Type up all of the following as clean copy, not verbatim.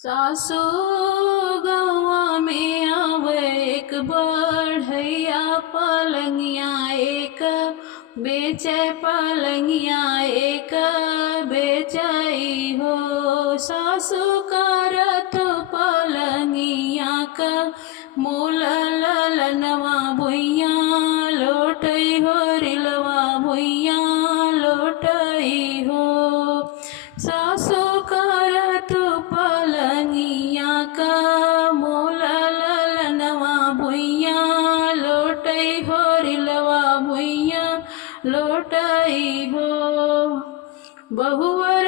सासू गवा में आवे एक बढ़ैया पलंगिया एक बेचे पलंगिया एक बेचई हो। सासू करत पलंगिया का मूल ललनवा भुइया लोटई हो रिलवा भुइया लोटई हो। सासू करत पलंगिया का मूल ललनवा भुइया लोटई हो रिलवा भुइया लोटई हो। बहुवर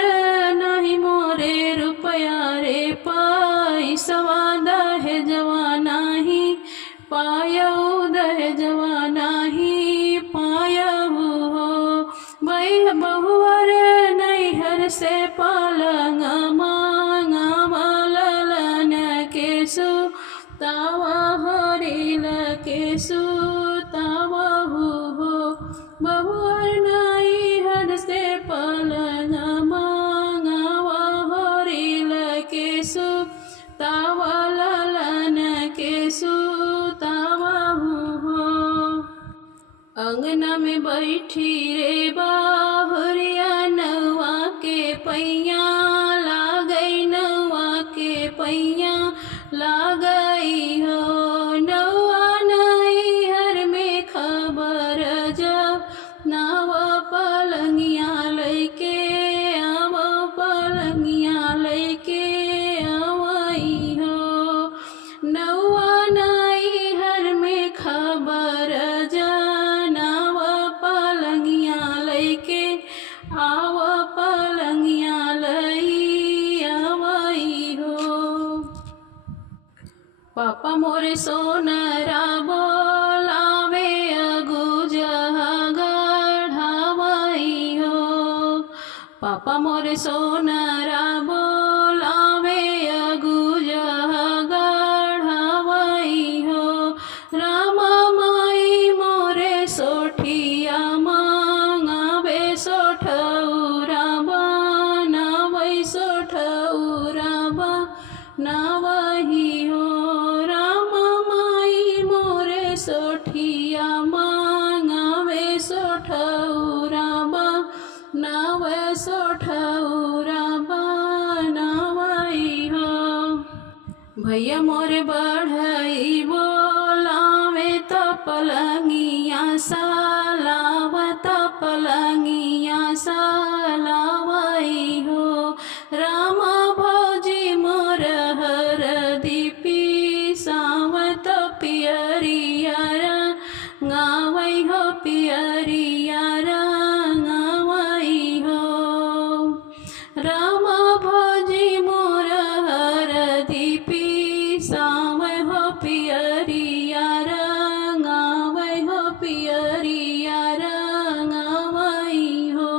नहीं मोरे रुपया रे पैसवा दहेजवा नाही पायऊ दहेजवा नाही पायऊ हो। बहुवर नैहर से पलंग मांगा ललन के सुतावा हरिल के सुतावा हो। बहुवर नैहर से पलंग मांगा हरिल के सुतावा ललन के सुतावा हो। अंगना में बैठी रे बाहुरिया नौआ के पैया लागई नौआ के पैया लागई हो। नौआ नैहर में खबर जब नाव पलंगिया लैके आव पलंगिया लैके आवई हो। नौआ नैहर में खबर आव पलंगिया लई आवई हो। पापा मोरे सोनरा बोलावे अगुजह गढ़ावई हो। पापा मोरे सोनरा बोलावे अगुजह गढ़ावई हो। रामा माई मोरे सोठिया मांगावे सोठौरा बनावई सोठौरा बनावई हो। रामा माई मोरे सोठिया मांगावे सोठौरा बनावे सोठौरा बनावई हो। भैया मोरे बढ़ई बोलावे तो पलंगिया सालावत पलंगिया सालावई हो। रामा भौजी मोर हर दीपी सावत पियरिया रंगावई हो पियरिया रंगावई हो। रामा भौजी मोर हर दीपी सावै हो पियरिया रंगावई हो पियरिया रंगावई हो।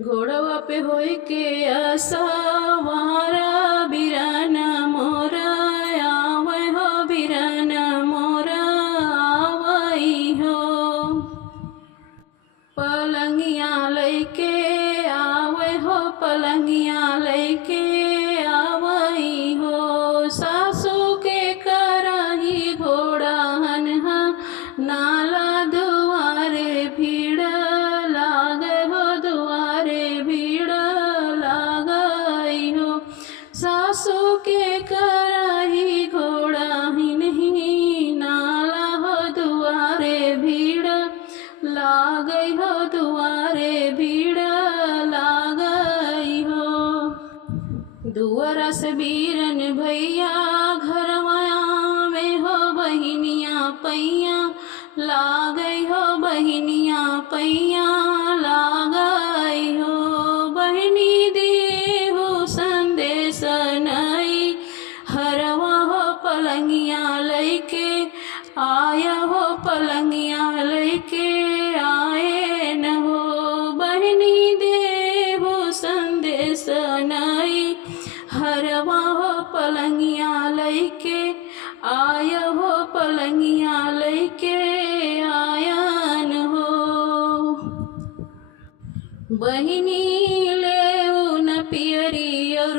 घोड़वा पे होई के असवार बिरन मोर आवै हो बिरन मोर आवई हो। पलंगिया लैके आवै हो पलंगिया लैके आवई हो। सासू के करही घोड़ा हनहा नाला दुआरे भीड़ लागे हो दुआरे भीड़ लागई हो। सासू के करही घोड़ा हिनही नाला हो दुआरे भीड़ लागई हो दुआरे भीड़ लागई हो। दुआरा से बीरन भैया घरवाया में हो बहिनिया पैया लागई हो बहिनिया पैया लागई हो। बहिनी देहु संदेश नई हरवा हो पलंगिया लैके आया हो पलंगिया लैके आए न हो। बहिनी देहु संदेश नई हरवा हो पलंगिया लैके आया हो पलंगिया लैके आयन हो। बहिनी ले न पियरी और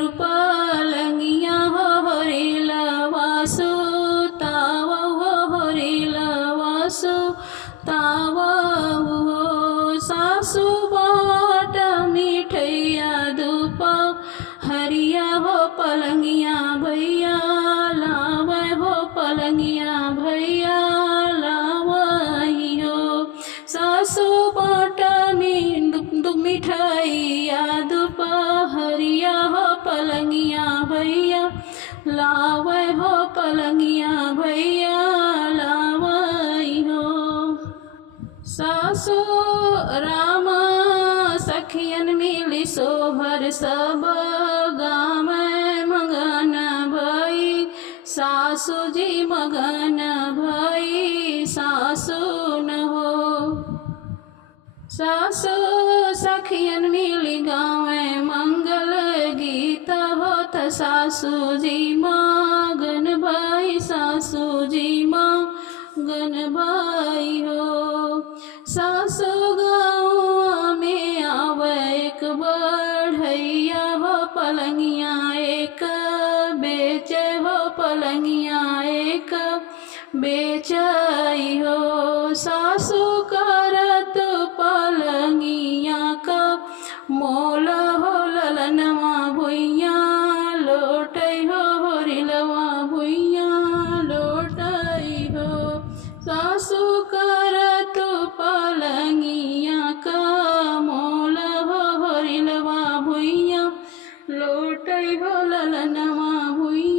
सासू बाट मिठैया धूप हरिया हो पलंगिया भैया लावै हो पलंगिया भैया लावै हो। सासू बाट मिठैया धूप हरिया हो पलंगिया भैया लावै हो पलंगिया भैया लावै हो। सासू राम सखियन मिली सोहर सब गाम मगन भई सासू जी मगन भई सासू न हो। सासू सखियन मिली गावे मंगल गीत होत सासू जी मगन भई सासू जी मगन भई हो। सासू गाँव में आवे एक बढ़ैया हो पलंगिया एक बेचे हो पलंगिया एक बेचई हो। सासू